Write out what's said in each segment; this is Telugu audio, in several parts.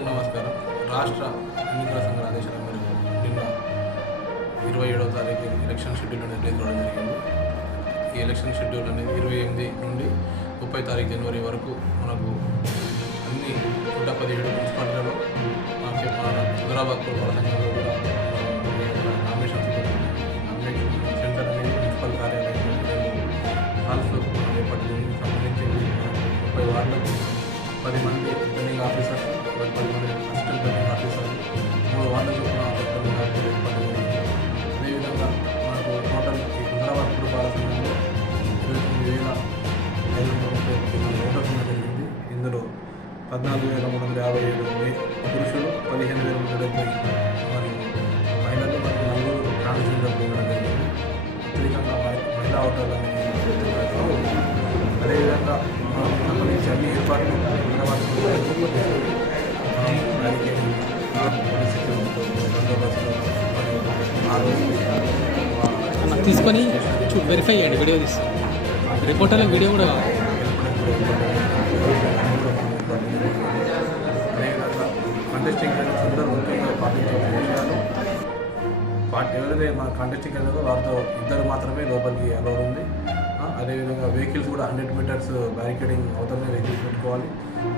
అందరికీ నమస్కారం. రాష్ట్ర ఎన్నికల సంఘ ఆదేశాల మేరకు నిన్న 27వ తారీఖు ఎలక్షన్ షెడ్యూల్ అనేది రిలీజ్ కావడం జరిగింది. ఈ ఎలక్షన్ షెడ్యూల్ అనేది 28 నుండి 30 తారీఖు జనవరి వరకు మనకు అన్ని 117 మున్సిపాలిటీలలో హుజరాబాద్ పురపాలక సంఘంలో కూడా నామినేషన్ సెంటర్ అనేది మున్సిపల్ కార్యాలయం హాల్స్లో ఏర్పాటు సంబంధించి 30 వార్డులకు 10 మంది రిటర్నింగ్ ఆఫీసర్స్, 10 మంది అసిస్టెంట్ రిటర్నింగ్ ఆఫీసర్స్, 3 వార్డుల చొప్పున రిటర్నింగ్ ఆఫీసర్ ఏర్పాటు జరిగింది. అదేవిధంగా మనకు టోటల్ ఈ హుజరాబాద్ పురపాలక సంఘంలో 29,530 ఓటర్స్ ఉండడం జరిగింది. ఇందులో 14,357 పురుషులు, 15,370 మరియు మహిళలు మరియు 4 ట్రాన్స్జెండర్లు ఉండడం జరిగింది. అత్యధికంగా మహిళా ఓటర్లు అనేది. అదేవిధంగా సంబంధించి అన్ని ఏర్పాట్లు హైదరాబాద్ తీసుకొని వెరిఫై చేయండి. వీడియో తీసి రిపోర్టర్లో వీడియో కూడా అదేవిధంగా కంటెస్టింగ్ క్యాండిడేట్స్ అందరూ ముఖ్యంగా పాటించాల్సిన విషయాలు ఎవరైతే మన కంటెస్టింగ్ క్యాండిడేట్ వారితో 2 మాత్రమే లోపలికి అలౌడ్ ఉంది. అదేవిధంగా వెహికల్స్ కూడా 100 మీటర్స్ బ్యారికేడింగ్ అవతలనే వెహికల్స్ పెట్టుకోవాలి.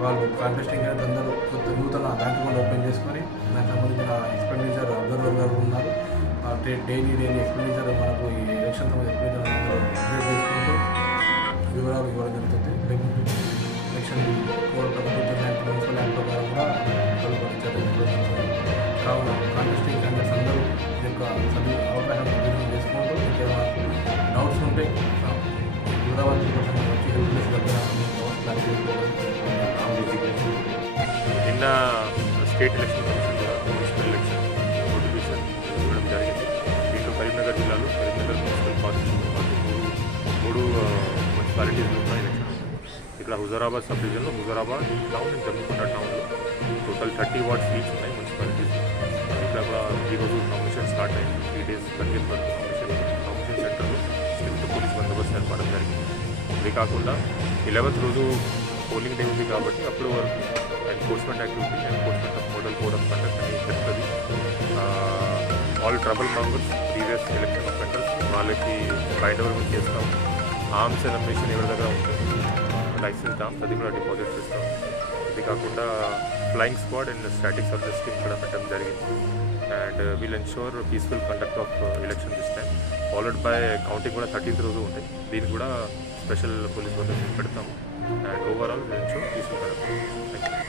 వాళ్ళు కాంటెస్టింగ్ క్యాండిడేట్స్ అందరూ నూతన బ్యాంక్ అకౌంట్ ఓపెన్ చేసుకొని దానికి సంబంధించిన ఎక్స్పెండిచర్ అబ్జర్వర్ గారు ఉన్నారు. డైలీ ఎక్స్పెండిచర్ మనకు ఈ ఎలక్షన్ సంబంధించిన ఎక్స్పెండిచర్ అప్డేట్ చేసుకుంటూ వివరాలు ఇవ్వడం జరుగుతుంది. ఎలక్షన్ కోడ్ మున్సిపల్ యాక్ట్ ప్రకారం కూడా జరుగుతుంది. కావున కాంటెస్టింగ్ క్యాండిడేట్స్ అందరూ ఈ యొక్క అవకాశం సద్వినియోగం చేసుకుంటూ ఇంకేమైనా డౌట్స్ ఉంటే హైదరాబాద్ కోసం వచ్చి హెల్ప్లెస్ దగ్గర నిన్న స్టేట్ ఎలక్షన్ కమిషన్ ద్వారా మున్సిపల్ ఎలక్షన్ నోటిఫికేషన్ ఇవ్వడం జరిగింది. దీంట్లో కరీంనగర్ జిల్లాలో కరీంనగర్ మున్సిపల్ కార్పొరేషన్ పాటు మూడు మున్సిపాలిటీస్లో కూడా ఎలక్షన్ ఉంది. ఇక్కడ హుజరాబాద్ సబ్ డివిజన్లో హుజరాబాద్ టౌన్ అండ్ జమ్మికొండ టౌన్లో టోటల్ 30 వార్డ్స్ ఈచ్ ఉన్నాయి మున్సిపాలిటీస్. ఇక్కడ కూడా ఈరోజు నామినేషన్ స్టార్ట్ అయింది. 3 days 30th వరకు నామినేషన్ సెంటర్లో స్ట్రిక్ట్ పోలీస్ బందోబస్తు ఏర్పడడం జరిగింది. ఇది కాకుండా 11th రోజు పోలింగ్ డే ఉంది కాబట్టి అప్పుడు వరకు enforcement activity, enforcement of model code of conduct అని చెప్తుంది. All trouble members, previous election offenders వాళ్ళకి బయట వరకు చేస్తాం. ఆర్మ్స్ ఎలిమినేషన్ ఎవరి దగ్గర ఉంటుంది, లైసెన్స్ ఆర్మ్స్ అది కూడా డిపాజిట్ చేస్తాం. ఇది కాకుండా flying squad and static service team కూడా పెట్టడం జరిగింది. And will ensure peaceful conduct of election this time. Followed by counting కూడా 13th రోజు ఉంటాయి. దీనికి కూడా స్పెషల్ పోలీస్ బందోబస్తు పెడతాము. And overall will ensure peaceful conduct. Thank you.